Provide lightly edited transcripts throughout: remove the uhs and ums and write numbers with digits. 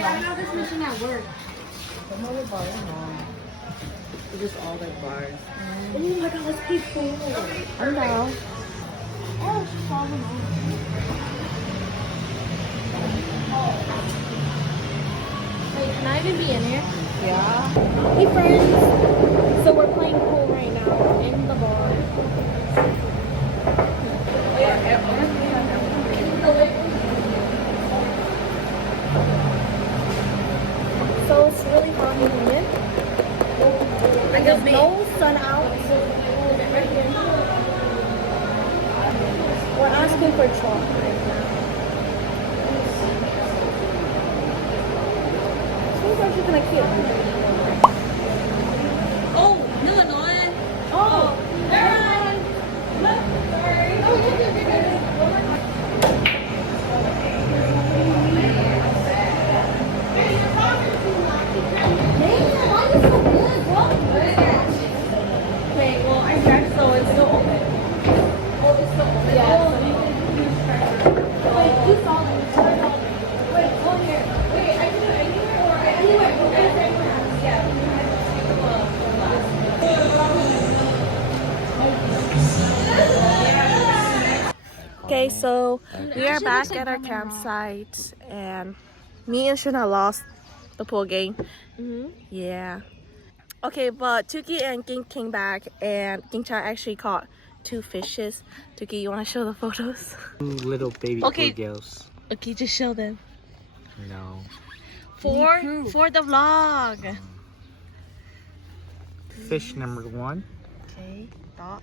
have this machine at work. It's just all like bars. Oh my god, let's play pool. I'm down. Oh, she's falling off. Wait, can I even be in here? Yeah. Hey friends, so we're playing pool right now in the bar. So it's really hot and humid. There's no sun out, so we'll get right here. We're asking for chalk right now. These are actually kind of cute. Okay, so we are back at our campsite, and me and Shana lost the pool game. Yeah. Okay, but Tuki and Ging came back, and Ging Cha actually caught 2 fishes. Tuki, you want to show the photos? 2 little baby blue girls. Okay, just show them. No. For the vlog. Fish number 1. Okay, dot.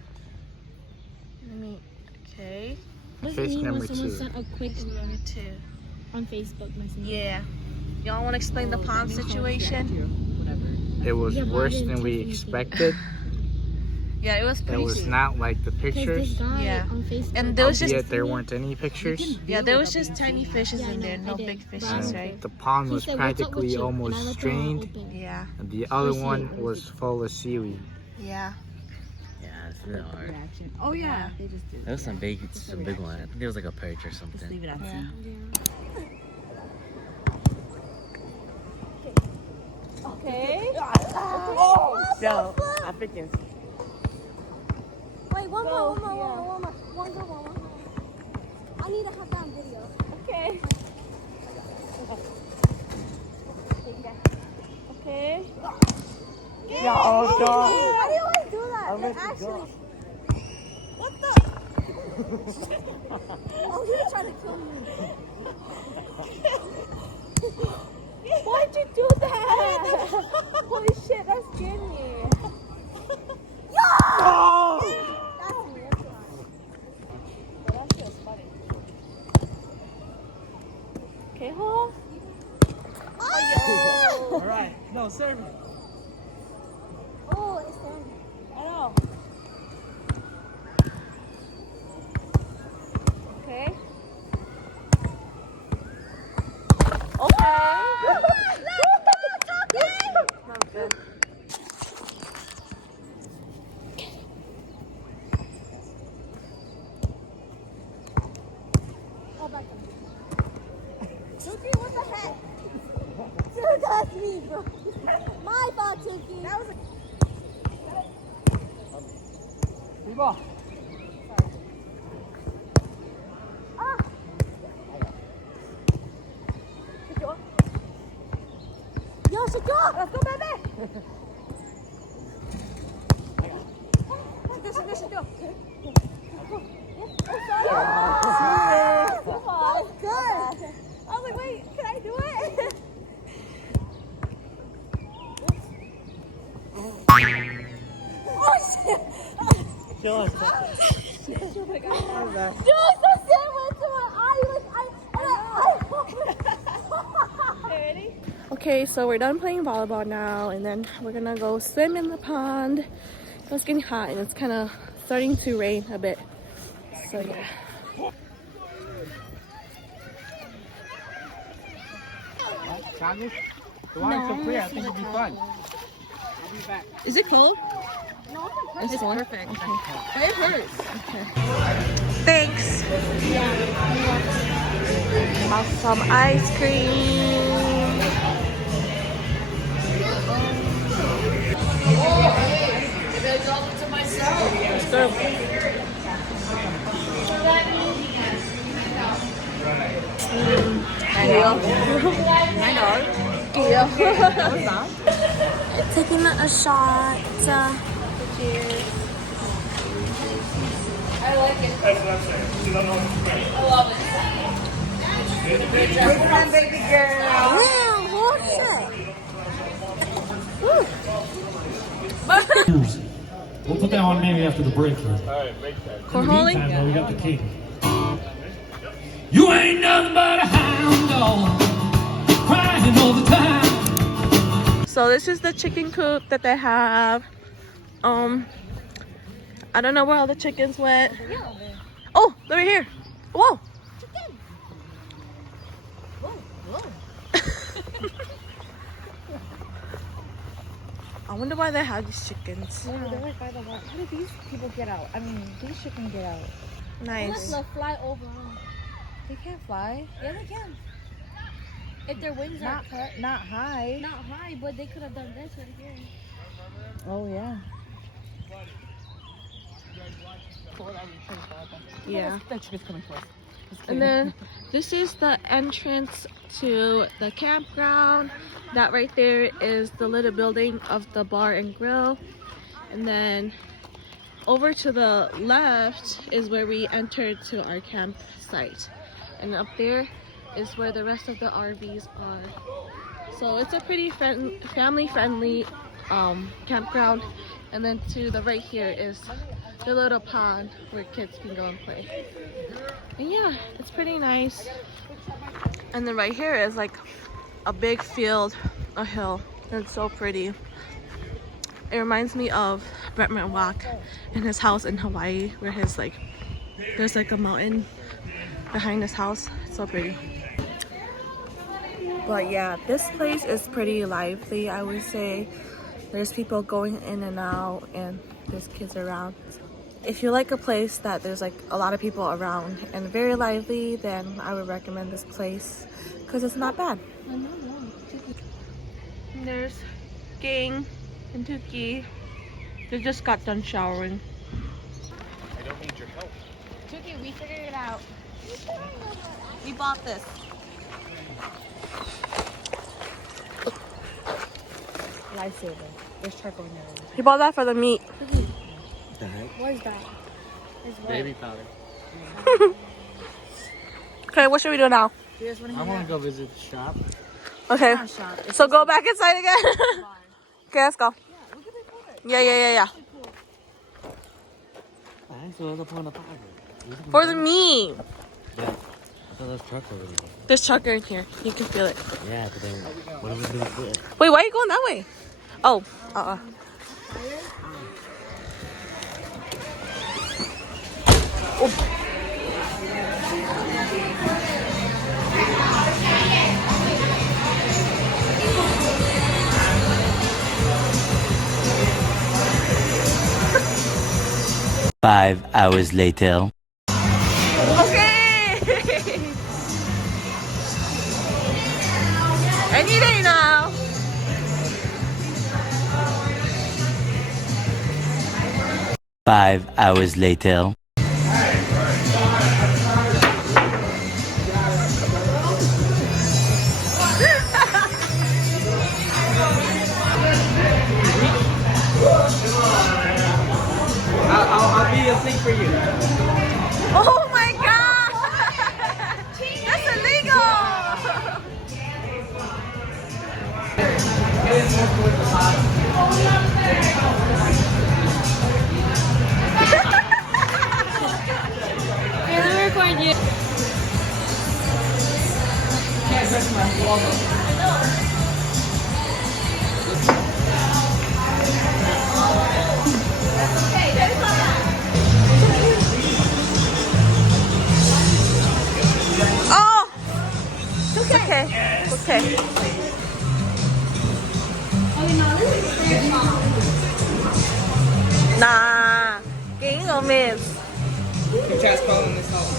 Okay. Fish number 2. A quick number 2 on Facebook Messenger. Yeah. Y'all want to explain the pond situation? It was worse than we expected. Yeah, it was crazy. It was not like the pictures. Yeah. And there was just Yet there weren't any pictures. yeah, there was just tiny fishes in there, no big fishes, right? The pond was practically almost drained. Yeah. And the other one was full of seaweed. Yeah. Yeah, it's really hard. Oh yeah. That was some big one. I think it was like a perch or something. Leave it at Yeah. Okay. Oh, so I think it's. Wait, one more. One more. I need to have that on video. Okay. Okay. Yeah, oh god. Why do you always do that? I'll let It you actually. go. What the? Oh, you're trying to kill me. Why'd you do that? Holy shit, that scared me. Oh! That's me, that's fine. That shit was funny. Okay, hold. Oh, All right, no, serve it. oh, it's done. I know. Okay. Okay. That was good. Oh, back up. Tuki, what the heck? Dude, that's me, bro. My fault, Tuki. That was Viva. Yo, sit down. Let's go, baby. Sit down. That was good. I was like, wait, can I do it? Oh, shit. Kill us. Dude, the sand went to my eye. Ready? Okay, so we're done playing volleyball now, and then we're gonna go swim in the pond. It's getting hot, and it's kind of starting to rain a bit. So yeah. Thomas, the water's so clear. I think it'll be fun. I'll be back. Is it cold? No, It's perfect. Okay. It hurts. Thanks. Have some ice cream. Taking a shot. Cheers. I like it. Good one, baby girl. Wow, what's it? We'll put that on maybe after the break here. Alright, break time. Cornholing? Meantime, we got the king. You ain't nothing but a hound dog, crying all the time. So this is the chicken coop that they have. I don't know where all the chickens went. Oh, they're right here. Whoa. I wonder why they have these chickens. Yeah, they're like by the water. How did these people get out? I mean, these chickens get out. Nice. They'll fly over. They can't fly. Yeah, they can. If their wings are cut. Not high. Not high, but they could have done this right here. Oh yeah. Yeah. That chicken's coming to us. And then this is the entrance to the campground. That right there is the little building of the bar and grill. And then over to the left is where we entered to our campsite. And up there is where the rest of the RVs are. So it's a pretty family-friendly campground. And then to the right here is the little pond where kids can go and play. And yeah, it's pretty nice. And then right here is like a big field, a hill. And it's so pretty. It reminds me of Brett Muah in his house in Hawaii, where there's like a mountain behind his house. It's so pretty. But yeah, this place is pretty lively, I would say. There's people going in and out, and there's kids around. If you like a place that there's like a lot of people around and very lively, then I would recommend this place because it's not bad. And there's Ging and Tuki. They just got done showering. I don't need your help. Tuki, we figured it out. We bought this. Lifesaver. There's charcoal in there. He bought that for the meat. The heck? What is that? It's what? Baby powder. Okay, what should we do now? Do you guys want to I want to go visit the shop. Okay, not shop. It's so go back inside again. Okay, let's go. Yeah, look at the color. Yeah. So what's the point of powder? For the meat. Yeah. I thought there was truck over there. There's trucker in here. You can feel it. Yeah, but then what are we doing with it? Wait, why are you going that way? Oh, Five hours later. Okay. Any day now. Five hours later. I'll be a thing for you. Oh my god! That's illegal! Hey, let me record you. Oh! Okay. Okay. Nah. Ging gonna miss. Your chest bone in this house.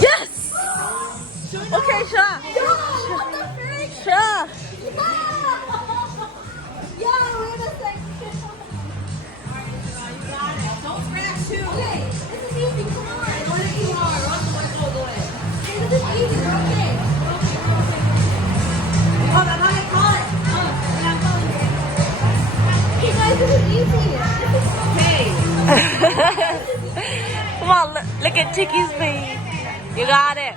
Yes! Okay, shot. Come on, look at Tiki's face. You got it.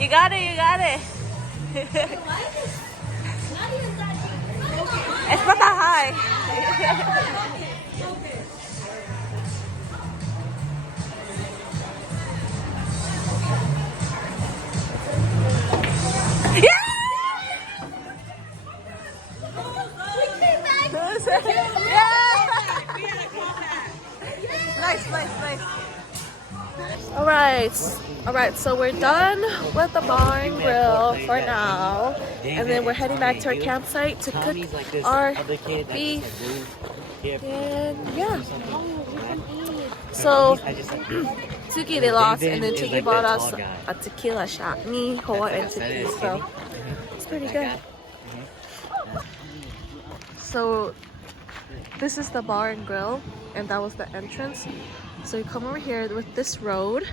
You got it, you got it. It's not that high. Nice, nice, nice. Alright, so we're done with the bar and grill for now. And then we're heading back to our campsite to cook our beef. And yeah. So, Tuki they lost, and then Tuki bought us a tequila shot. Me, Hoa, and Tuki. So, it's pretty good. So, this is the bar and grill, and that was the entrance. So you come over here with this road,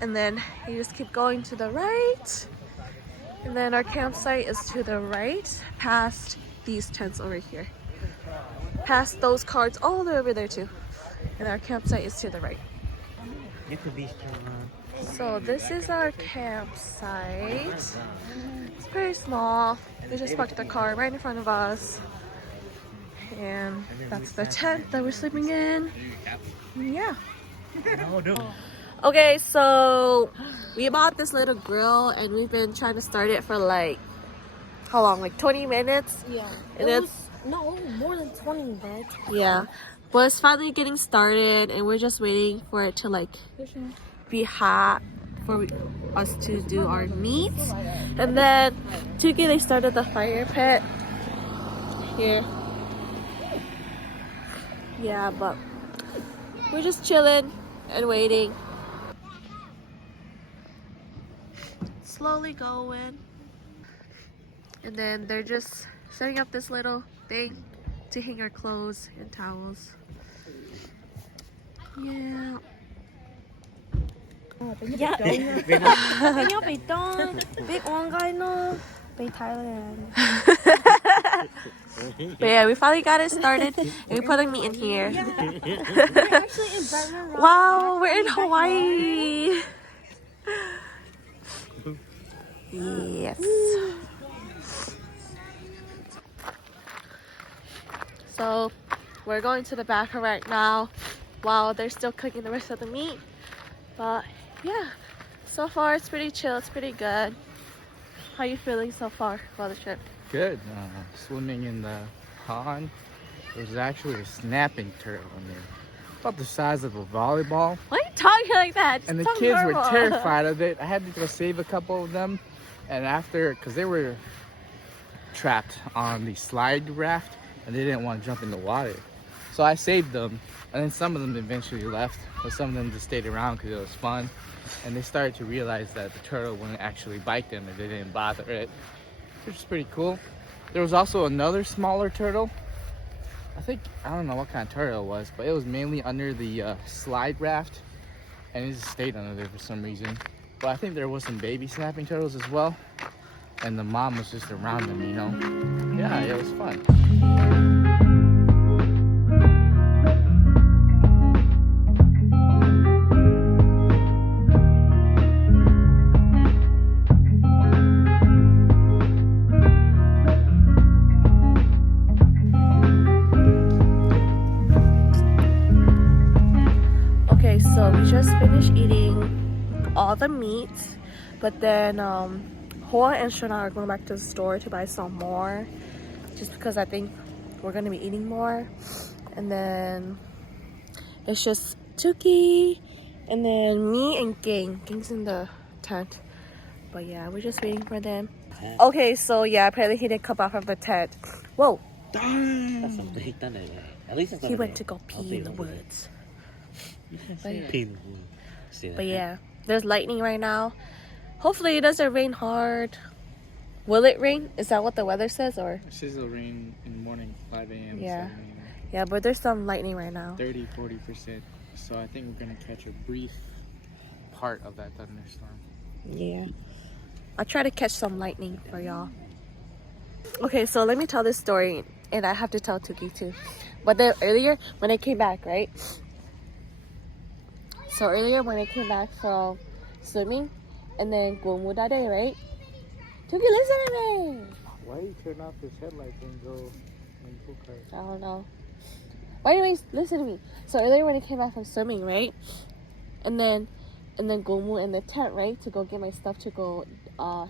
and then you just keep going to the right, and then our campsite is to the right, past these tents over here, past those carts all the way over there too, and our campsite is to the right. So this is our campsite. It's pretty small. They just parked the car right in front of us. And that's the tent that we're sleeping in. Yeah. Okay, so we bought this little grill and we've been trying to start it for like, how long? Like 20 minutes? Yeah. And it's No, more than 20 minutes. yeah. But it's finally getting started and we're just waiting for it to like be hot for us to do our meat. And then Tuki, they started the fire pit here. Yeah, but we're just chilling and waiting. Slowly going. And then they're just setting up this little thing to hang our clothes and towels. Yeah. Yeah. Big one guy no. Big Thailand. But yeah, we finally got it started and we're putting meat in here. Wow, we're in Hawaii. Yes. So we're going to the back right now while they're still cooking the rest of the meat. But yeah, so far it's pretty chill, it's pretty good. How are you feeling so far for the trip? Good. Swimming in the pond. There's actually a snapping turtle in there. About the size of a volleyball. Why are you talking like that? And the Just kids talk were normal. terrified of it. I had to go save a couple of them. And after, because they were trapped on the slide raft and they didn't want to jump in the water. So I saved them. And then some of them eventually left, but some of them just stayed around because it was fun. And they started to realize that the turtle wouldn't actually bite them if they didn't bother it, which is pretty cool. There was also another smaller turtle. I don't know what kind of turtle it was, but it was mainly under the slide raft. And it just stayed under there for some reason. But I think there was some baby snapping turtles as well. And the mom was just around them, you know? Yeah, it was fun. Okay, so we just finished eating all the meat, but then Hoa and Shana are going back to the store to buy some more, just because I think we're gonna be eating more. And then it's just Tuki, and then me and Ging's in the tent. But yeah, we're just waiting for them. Okay, so yeah, apparently he didn't come out from the tent. Whoa! That's something he done it. At least it's He not went a- to go I'll pee be in the over there. woods. Pee in the woods. See that? But yeah, there's lightning right now. Hopefully it doesn't rain hard. Will it rain? Is that what the weather says, or? It says it'll rain in the morning, 5 a.m. Yeah. 7 a.m. Yeah, but there's some lightning right now. 30-40%. So I think we're gonna catch a brief part of that thunderstorm. Yeah. I'll try to catch some lightning for y'all. Okay, so let me tell this story, and I have to tell Tuki too. But then earlier, when I came back, right? So earlier when I came back from swimming, and then Gomudade, right? Tuki, listen to me. Why do you turn off his headlights and go and pool cart? I don't know. Well, anyways, listen to me. So earlier when I came back from swimming, right? And then Gomu in the tent, right? To go get my stuff to go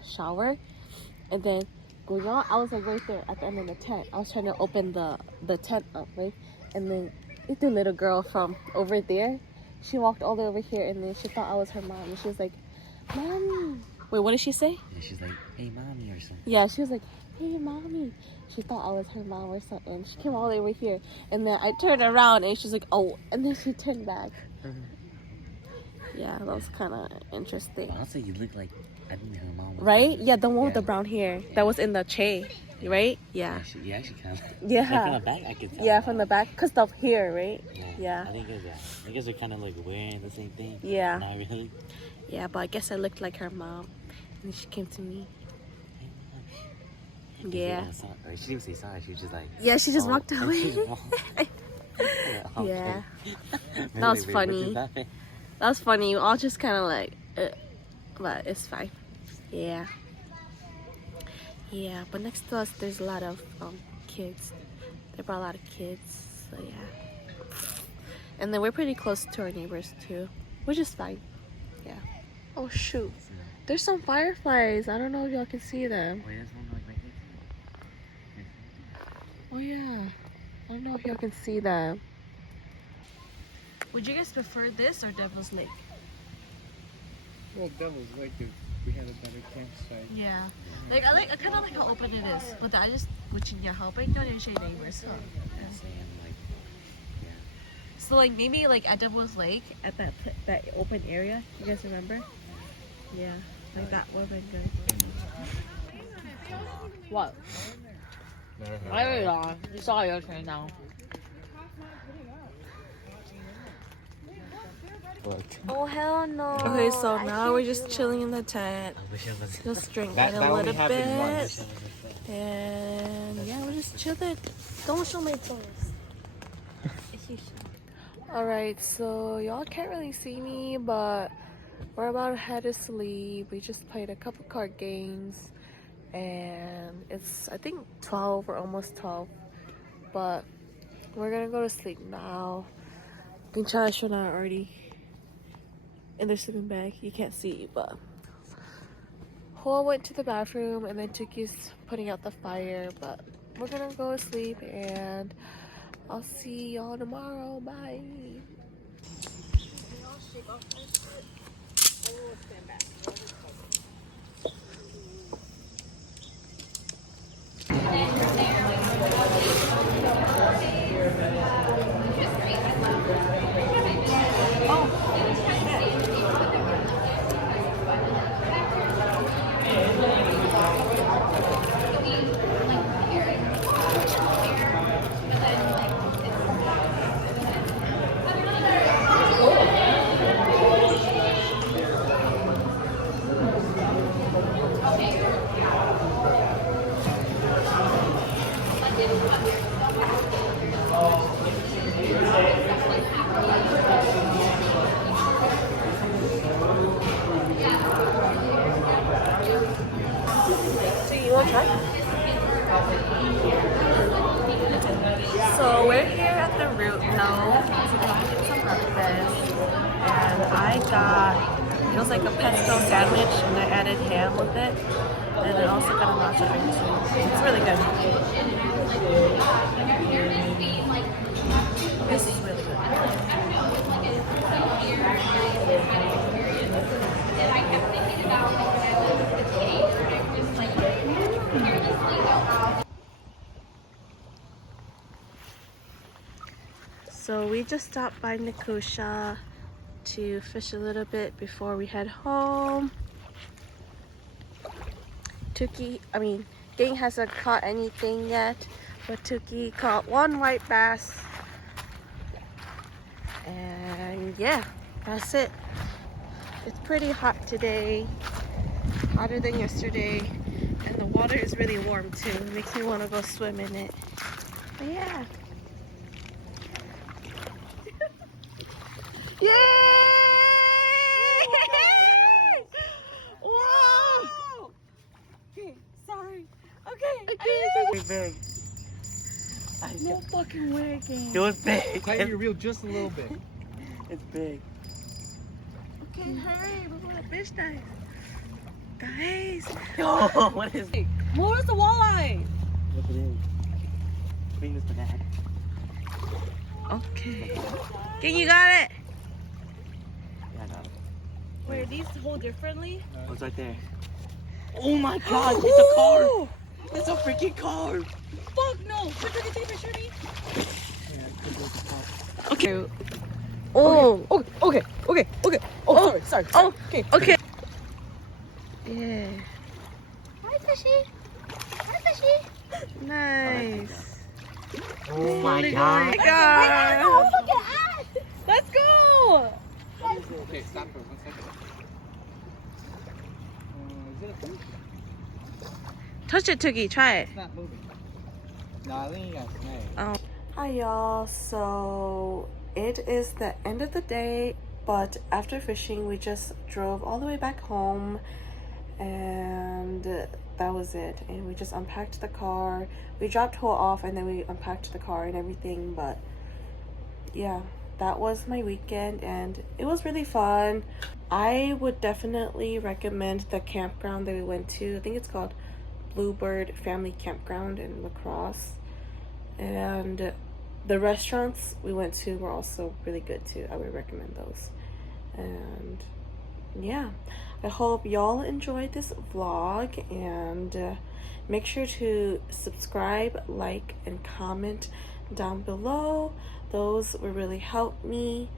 shower. And then Goyon, I was like right there at the end of the tent. I was trying to open the tent up, right? And then the little girl from over there, she walked all the way over here, and then she thought I was her mom. And she was like, Mommy. Wait, what did she say? Yeah, she's like, hey, mommy, or something. Yeah, she was like, hey, Mommy. She thought I was her mom or something. She came all the way over here. And then I turned around, and she's like, oh. And then she turned back. Yeah, that was kind of interesting. Honestly, you look like, I think her mom was Right? Yeah, the one with Yeah. the brown hair. That was in the Che, right? Yeah. Yeah, she kind of. Yeah. Like from the back, I could tell. Yeah, from the back. Because of hair, right? Yeah. Yeah. I think it was that. I guess they're kind of like wearing the same thing. Yeah. Not really. Yeah, but I guess I looked like her mom. And she came to me. Hey, mom. Yeah. She didn't even say sorry. She was just like. Yeah, she just oh, walked away. she just walked. Okay. Yeah. Maybe That was they were funny. looking back. That was funny. We all just kind of like, but it's fine. Yeah. Yeah, but next to us, there's a lot of kids. They brought a lot of kids, so yeah. And then we're pretty close to our neighbors too, which is fine. Yeah. Oh shoot, there's some fireflies. I don't know if y'all can see them. Wait, there's one like right here. Oh yeah, I don't know if y'all can see them. Would you guys prefer this or Devil's Lake? Well, Devil's Lake if we had a better campsite. Yeah. Like I kind of like how open it is. But I just watching your help. I know there's your neighbors. Huh? Yeah, saying like, yeah. So like maybe like at Devil's Lake at that open area. You guys remember? Yeah. Like that would have been good. What? I already saw. You saw yours right now. Oh hell no. Okay, so now we're just chilling in the tent. I wish I was. Just drinking That a only little happened once. bit. And yeah, we're just chilling. Don't show my toes. Alright, so y'all can't really see me, but we're about to head to sleep. We just played a couple card games, and it's I think 12 or almost 12, but we're gonna go to sleep now. Pincha and Shona are already in their sleeping bag. You can't see, but Hoa went to the bathroom, and then Tuki's putting out the fire, but we're gonna go to sleep, and I'll see y'all tomorrow. Bye. So we're here at the Root now to come get some breakfast, and I got, it was like a pesto sandwich, and I added ham with it, and I also got a matcha drink too. It's really good. This is really good. So we just stopped by Nikusha to fish a little bit before we head home. Gang hasn't caught anything yet, but Tuki caught one white bass. And yeah, that's it. It's pretty hot today, hotter than yesterday, and the water is really warm too. It makes me want to go swim in it. But yeah. Yay! big. No fucking way, gang. It was big. Tighten your reel just a little bit. It's big. Okay, hurry before the fish dies. Guys. Yo, what is it? Where's the walleye? Look it is. Bring this banana. Okay. Okay, you got it. Yeah, I got it. Wait, are these hold differently? Oh, it's right there. Oh my god, it's a car. It's a freaking car. Fuck no! Should I take a picture of me? Okay. Oh. Okay. Oh, sorry. Oh. Okay. Okay. Yeah. Hi, fishy. Hi, fishy. Nice. Oh my Oh god. my god. Oh, look at us. Let's go! Okay, stop for 1 second. Is it a fish? Touch it, Tookie. Try it. It's not moving. No, I think you got snagged. Hi y'all, so it is the end of the day, but after fishing we just drove all the way back home and that was it. And we just unpacked the car. We dropped Hoa off and then we unpacked the car and everything, but yeah, that was my weekend and it was really fun. I would definitely recommend the campground that we went to. I think it's called Bluebird Family Campground in La Crosse. And the restaurants we went to were also really good too. I would recommend those. And yeah, I hope y'all enjoyed this vlog, and make sure to subscribe, like, and comment down below. Those will really help me,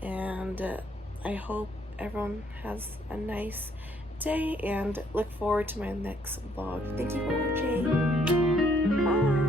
and I hope everyone has a nice day and look forward to my next vlog. Thank you for watching. Bye.